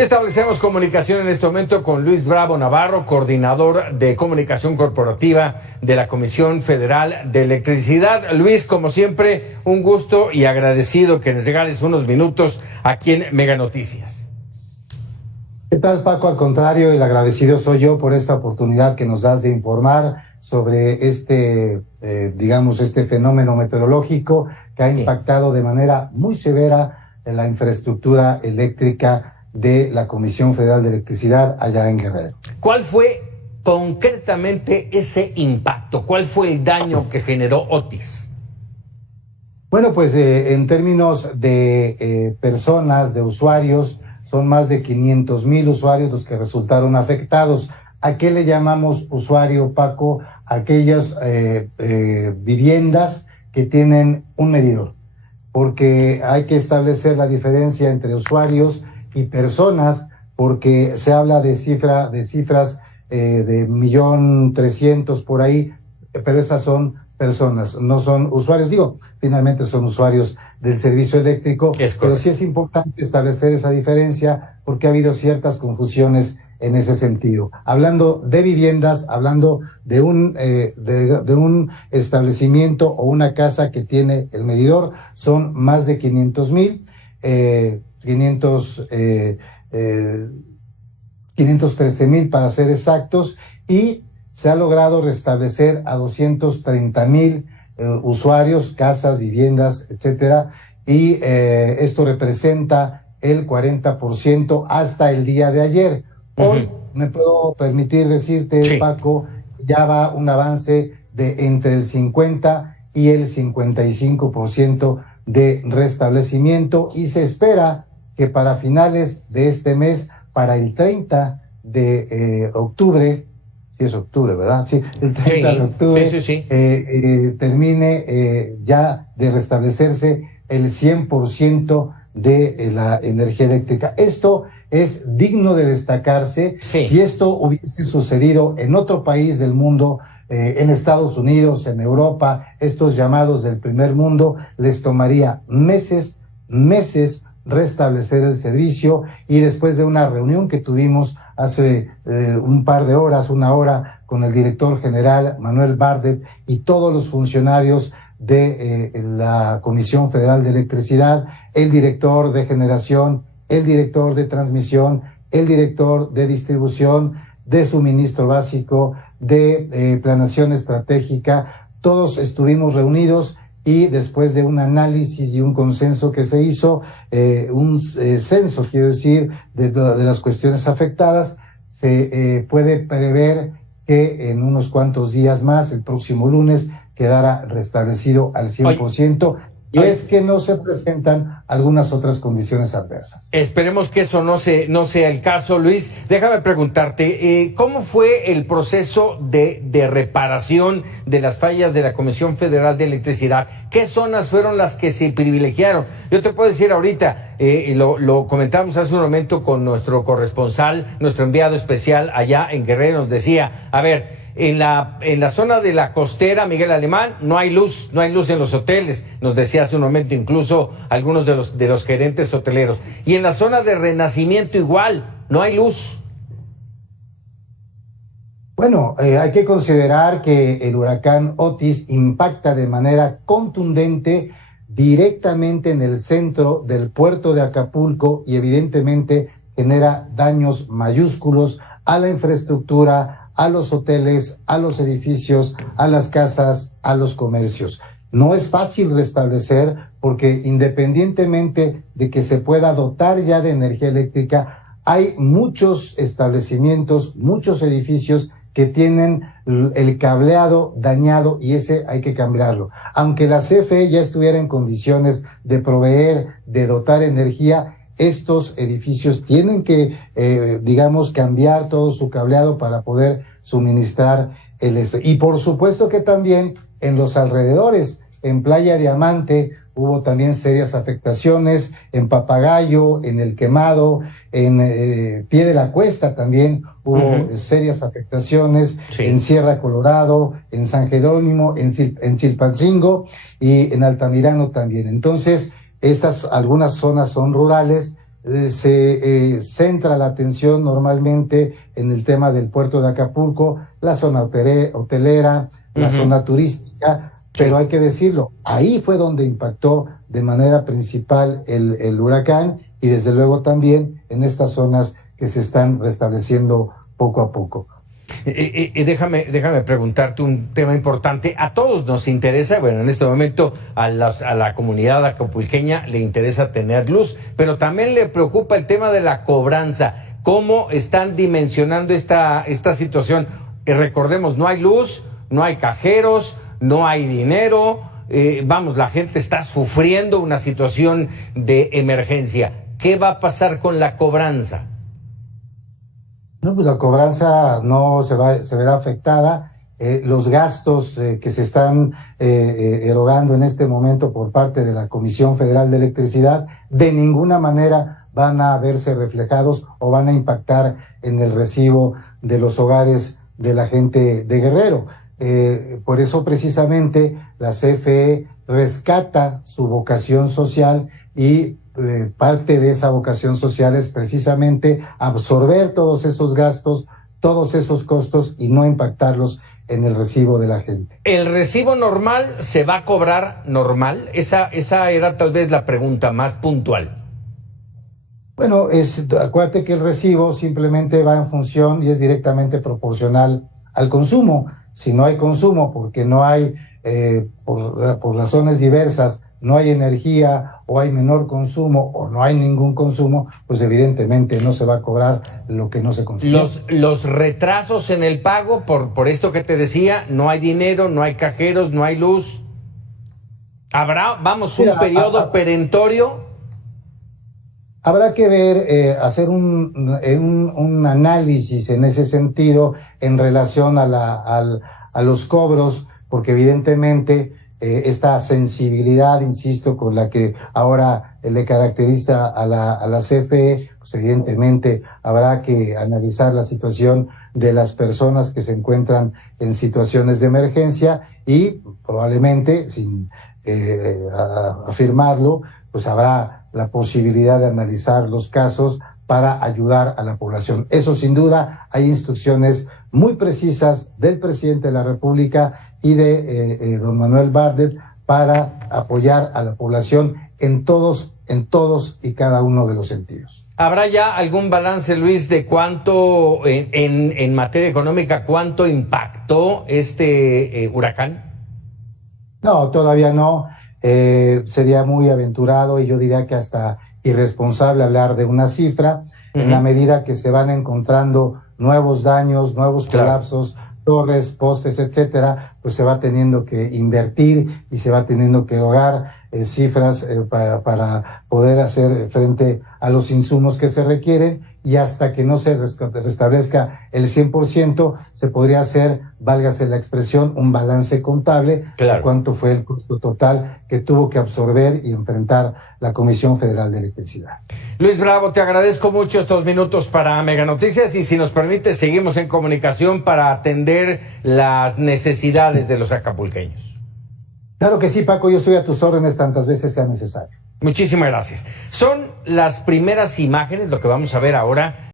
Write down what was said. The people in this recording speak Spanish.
Establecemos comunicación en este momento con Luis Bravo Navarro, coordinador de comunicación corporativa de la Comisión Federal de Electricidad. Luis, como siempre, un gusto y agradecido que nos regales unos minutos aquí en Mega Noticias. ¿Qué tal, Paco? Al contrario, el agradecido soy yo por esta oportunidad que nos das de informar sobre este fenómeno meteorológico que ha impactado de manera muy severa en la infraestructura eléctrica de la Comisión Federal de Electricidad allá en Guerrero. ¿Cuál fue concretamente ese impacto? ¿Cuál fue el daño que generó Otis? Bueno, pues en términos de personas, de usuarios, son más de 500,000 usuarios los que resultaron afectados. ¿A qué le llamamos usuario, Paco? Aquellas viviendas que tienen un medidor, porque hay que establecer la diferencia entre usuarios y personas, porque se habla de cifras de 1,300,000 por ahí, pero esas son personas, no son usuarios. Finalmente son usuarios del servicio eléctrico, pero sí es importante establecer esa diferencia porque ha habido ciertas confusiones en ese sentido. Hablando de viviendas, hablando de un establecimiento o una casa que tiene el medidor, son más de 500,000, 513,000 para ser exactos, y se ha logrado restablecer a 230,000 usuarios, casas, viviendas, etcétera, y esto representa el 40% hasta el día de ayer. Hoy me puedo permitir decirte, sí, Paco, ya va un avance de entre el 50 y el 55% de restablecimiento, y se espera que para finales de este mes, para el 30 de octubre, sí es octubre, ¿verdad? Sí, el 30 de octubre, termine ya de restablecerse el 100% de la energía eléctrica. Esto es digno de destacarse. Sí. Si esto hubiese sucedido en otro país del mundo, en Estados Unidos, en Europa, estos llamados del primer mundo, les tomaría meses restablecer el servicio, y después de una reunión que tuvimos hace un par de horas, una hora, con el director general Manuel Bardet y todos los funcionarios de la Comisión Federal de Electricidad, el director de generación, el director de transmisión, el director de distribución, de suministro básico, de planeación estratégica, todos estuvimos reunidos, y después de un análisis y un consenso que se hizo, un censo, quiero decir, de las cuestiones afectadas, se puede prever que en unos cuantos días más, el próximo lunes, quedará restablecido al 100%. Y es que no se presentan algunas otras condiciones adversas. Esperemos que eso no sea el caso, Luis. Déjame preguntarte, ¿cómo fue el proceso de reparación de las fallas de la Comisión Federal de Electricidad? ¿Qué zonas fueron las que se privilegiaron? Yo te puedo decir ahorita, lo comentamos hace un momento con nuestro corresponsal, nuestro enviado especial allá en Guerrero, nos decía, a ver, en la zona de la costera, Miguel Alemán, no hay luz en los hoteles, nos decía hace un momento incluso algunos de los gerentes hoteleros. Y en la zona de Renacimiento igual, no hay luz. Bueno, hay que considerar que el huracán Otis impacta de manera contundente directamente en el centro del puerto de Acapulco, y evidentemente genera daños mayúsculos a la infraestructura, a los hoteles, a los edificios, a las casas, a los comercios. No es fácil restablecer, porque independientemente de que se pueda dotar ya de energía eléctrica, hay muchos establecimientos, muchos edificios que tienen el cableado dañado, y ese hay que cambiarlo. Aunque la CFE ya estuviera en condiciones de proveer, de dotar energía, estos edificios tienen que, cambiar todo su cableado para poder suministrar y por supuesto que también en los alrededores, en Playa Diamante, hubo también serias afectaciones, en Papagayo, en El Quemado, en Pie de la Cuesta también hubo serias afectaciones, sí, en Sierra Colorado, en San Jerónimo, en Chilpancingo y en Altamirano también. Entonces, algunas zonas son rurales, se centra la atención normalmente en el tema del puerto de Acapulco, la zona hotelera, la zona turística, pero hay que decirlo, ahí fue donde impactó de manera principal el huracán y desde luego también en estas zonas que se están restableciendo poco a poco. Déjame preguntarte un tema importante. A todos nos interesa, bueno, en este momento a la comunidad acapulqueña le interesa tener luz, pero también le preocupa el tema de la cobranza. ¿Cómo están dimensionando esta situación? Recordemos, no hay luz, no hay cajeros, no hay dinero, la gente está sufriendo una situación de emergencia. ¿Qué va a pasar con la cobranza? No, pues la cobranza no se verá afectada. Los gastos que se están erogando en este momento por parte de la Comisión Federal de Electricidad de ninguna manera van a verse reflejados o van a impactar en el recibo de los hogares de la gente de Guerrero. Por eso precisamente la CFE rescata su vocación social y parte de esa vocación social es precisamente absorber todos esos gastos, todos esos costos y no impactarlos en el recibo de la gente. ¿El recibo normal se va a cobrar normal? Esa era tal vez la pregunta más puntual. Bueno, acuérdate que el recibo simplemente va en función y es directamente proporcional al consumo. Si no hay consumo, porque no hay, por razones diversas, no hay energía o hay menor consumo o no hay ningún consumo, pues evidentemente no se va a cobrar lo que no se consume. Los retrasos en el pago, por esto que te decía, no hay dinero, no hay cajeros, no hay luz. ¿Habrá, un periodo perentorio? Habrá que ver, hacer un análisis en ese sentido en relación a los cobros, porque evidentemente esta sensibilidad, insisto, con la que ahora le caracteriza a la CFE, pues evidentemente habrá que analizar la situación de las personas que se encuentran en situaciones de emergencia y probablemente, sin afirmarlo, pues habrá la posibilidad de analizar los casos para ayudar a la población. Eso sin duda, hay instrucciones muy precisas del presidente de la República y de don Manuel Bartlett para apoyar a la población en todos y cada uno de los sentidos. ¿Habrá ya algún balance, Luis, de cuánto, en materia económica, cuánto impactó este huracán? No, todavía no. Sería muy aventurado y yo diría que hasta irresponsable hablar de una cifra, en la medida que se van encontrando nuevos daños, nuevos colapsos, torres, postes, etcétera, pues se va teniendo que invertir y se va teniendo que erogar cifras para poder hacer frente a los insumos que se requieren y hasta que no se restablezca el 100%, se podría hacer, válgase la expresión, un balance contable de cuánto fue el costo total que tuvo que absorber y enfrentar la Comisión Federal de Electricidad. Luis Bravo, te agradezco mucho estos minutos para Mega Noticias y si nos permite, seguimos en comunicación para atender las necesidades de los acapulqueños. Claro que sí, Paco, yo estoy a tus órdenes tantas veces sea necesario. Muchísimas gracias. Son las primeras imágenes, lo que vamos a ver ahora.